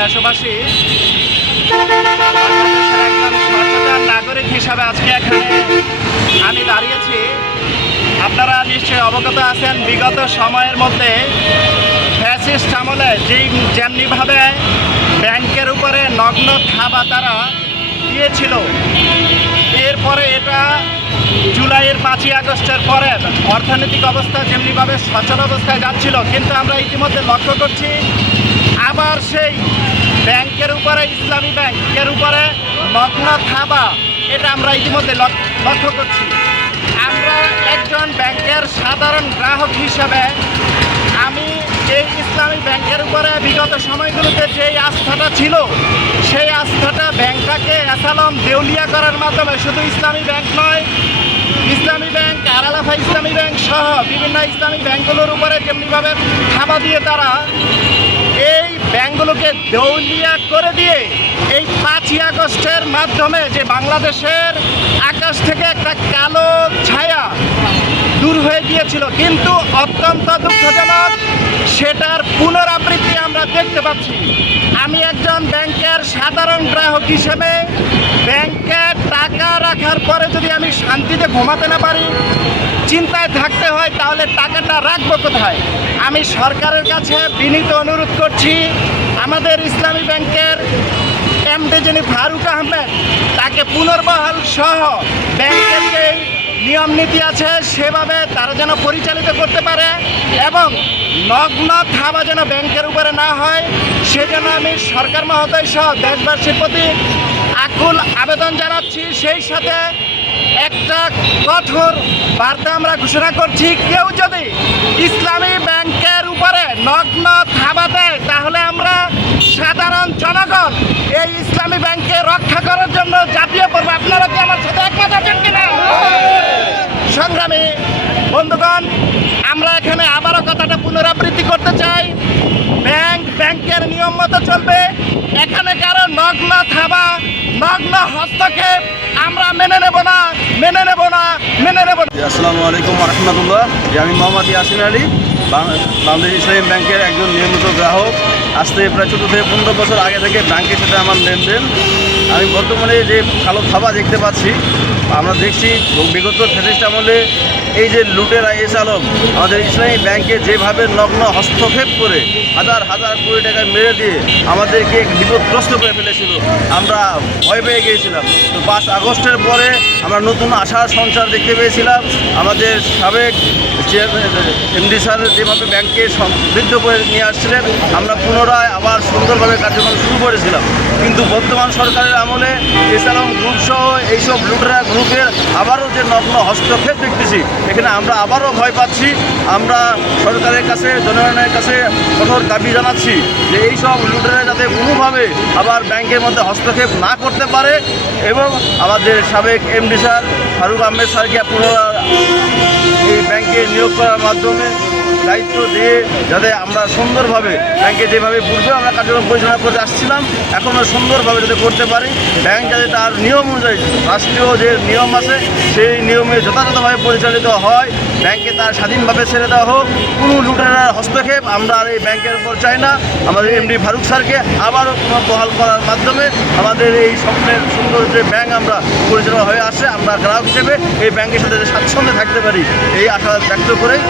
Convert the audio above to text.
দেশবাসী, বাংলাদেশের একজন সচেতন নাগরিক হিসাবে আজকে এখানে আমি দাঁড়িয়েছি। আপনারা নিশ্চয়ই অবগত আছেন, বিগত সময়ের মধ্যে ফ্যাসিস্ট আমলে যেমনিভাবে ব্যাংকের উপরে নগ্ন থাবা তারা দিয়েছিল, এরপরে এটা জুলাইয়ের 5ই আগস্টের পরে অর্থনৈতিক অবস্থা যেমনিভাবে সচল অবস্থায় যাচ্ছিল, কিন্তু আমরা ইতিমধ্যে লক্ষ্য করছি আবার সেই ব্যাংকের উপরে, ইসলামী ব্যাংকের উপরে নগ্ন থাবা, এটা আমরা ইতিমধ্যে লক্ষ্য করছি। আমরা একজন ব্যাংকের সাধারণ গ্রাহক হিসাবে আমি এই ইসলামী ব্যাংকের উপরে বিগত সময়গুলোতে যেই আস্থাটা ছিল, সেই আস্থাটা ব্যাংকটাকে অ্যাসালম দেউলিয়া করার মাধ্যমে শুধু ইসলামী ব্যাংক নয়, ইসলামী ব্যাংক, আরালাফা ইসলামী ব্যাংক সহ বিভিন্ন ইসলামী ব্যাংকগুলোর উপরে যেমনিভাবে থাবা দিয়ে তারা এই ব্যাংকগুলোকে দেউলিয়া করে দিয়ে এই 5ই আগস্টের মাধ্যমে যে বাংলাদেশের আকাশ থেকে একটা কালো ছায়া দূর হয়ে গিয়েছিল, কিন্তু অত্যন্ত দুঃখজনক সেটার পুনরাবৃত্তি আমরা দেখতে পাচ্ছি। আমি একজন ব্যাংকের সাধারণ গ্রাহক হিসেবে ব্যাংকে টাকা রাখার পরে যদি আমি শান্তিতে ঘুমাতে না পারি, চিন্তায় থাকতে হয়, তাহলে টাকাটা রাখবো কোথায়? আমি সরকারের কাছে বিনীত অনুরোধ করছি, আমাদের ইসলামী ব্যাংকের এমডি যিনি ফারুক আহমেদ, তাকে পুনর্বহাল সহ ব্যাংকের যে নিয়ম নীতি আছে সেভাবে তারা যেন পরিচালিত করতে পারে এবং নগ্ন থাবা যেন ব্যাংকের উপরে না হয়, সেজন্য আমি সরকার মহোদয় সহ দেশবাসীর প্রতি আকুল আবেদন জানাচ্ছি। সেই সাথে একটা কঠোর বার্তা আমরা ঘোষণা করছি, কেউ যদি ইসলামী ব্যাংকের উপরে নগ্ন থাবা দেয়, তাহলে আমরা সাধারণ জনগণ এই ইসলামী ব্যাংককে রক্ষা করার জন্য ঝাঁপিয়ে পড়বো। আপনারা কি আমার সাথে একমত আছেন কিনা? সংগ্রামী বন্ধুগণ, আমরা এখানে আবারও কথাটা পুনরাবৃত্তি করতে চাই, ব্যাংকের নিয়ম মতো চলবে। এখানে কারো নগ্ন থাবা, নগ্ন হস্তক্ষেপ আমরা মেনে নেব না, মেনে নেব না, মেনে নেব না। আসসালামু আলাইকুম রহমতুল্লাহ। আমি মোহাম্মদ ইয়াসিন আলী, বাংলাদেশ ইসলামী ব্যাংকের একজন নিয়মিত গ্রাহক। আজ থেকে প্রায় 14 থেকে 15 বছর আগে থেকে ব্যাংকের সাথে আমার লেনদেন। আমি বর্তমানে যে কালো থাবা দেখতে পাচ্ছি, আমরা দেখছি বিগত ফ্যাসিস্ট আমলে এই যে লুটেরা আলম আমাদের ইসলামী ব্যাংকে যেভাবে নগ্ন হস্তক্ষেপ করে হাজার হাজার কোটি টাকা মেরে দিয়ে আমাদেরকে বিপদগ্রস্ত করে ফেলেছিল, আমরা ভয় পেয়ে গিয়েছিলাম। তো 5 আগস্টের পরে আমরা নতুন আশার সঞ্চার দেখতে পেয়েছিলাম। আমাদের সাবেক এমডি স্যার যেভাবে ব্যাংকে সমৃদ্ধ করে নিয়ে আসছিলেন, আমরা পুনরায় আবার সুন্দরভাবে কার্যক্রম শুরু করেছিলাম। কিন্তু বর্তমান সরকারের আমলে ইসলাম গ্রুপ সহ এইসব লুটেরা গ্রুপের আবারও যে নগ্ন হস্তক্ষেপ দেখতেছি, এখানে আমরা আবারও ভয় পাচ্ছি। আমরা সরকারের কাছে, জনগণের কাছে কঠোর দাবি জানাচ্ছি যে এইসব লুটেরা যাতে কোনোভাবে আবার ব্যাংকের মধ্যে হস্তক্ষেপ না করতে পারে এবং আমাদের সাবেক এমডি স্যার ফারুক আহমেদ স্যারকে পুনরায় এই ব্যাংকে নিয়োগ করার মাধ্যমে দায়িত্ব দিয়ে যাতে আমরা সুন্দরভাবে ব্যাংকে যেভাবে পূর্বে আমরা কার্যক্রম পরিচালনা করে আসছিলাম, এখনও সুন্দরভাবে যাতে করতে পারি। ব্যাংক যাতে তার নিয়ম অনুযায়ী, রাষ্ট্রীয় যে নিয়ম আছে সেই নিয়মে যথাযথভাবে পরিচালিত হয়, ব্যাংকে তার স্বাধীনভাবে ছেড়ে দেওয়া হোক। কোনো লুটেরার হস্তক্ষেপ আমরা আর এই ব্যাংকের উপর চাই না। আমাদের এমডি ফারুক স্যারকে আবারও পুনর্বহাল করার মাধ্যমে আমাদের এই স্বপ্নের সুন্দর যে ব্যাংক আমরা পরিচালনা হয়ে আসে, আমরা গ্রাহক হিসেবে এই ব্যাংকের সাথে স্বাচ্ছন্দ্যে থাকতে পারি, এই আশা ব্যক্ত করেই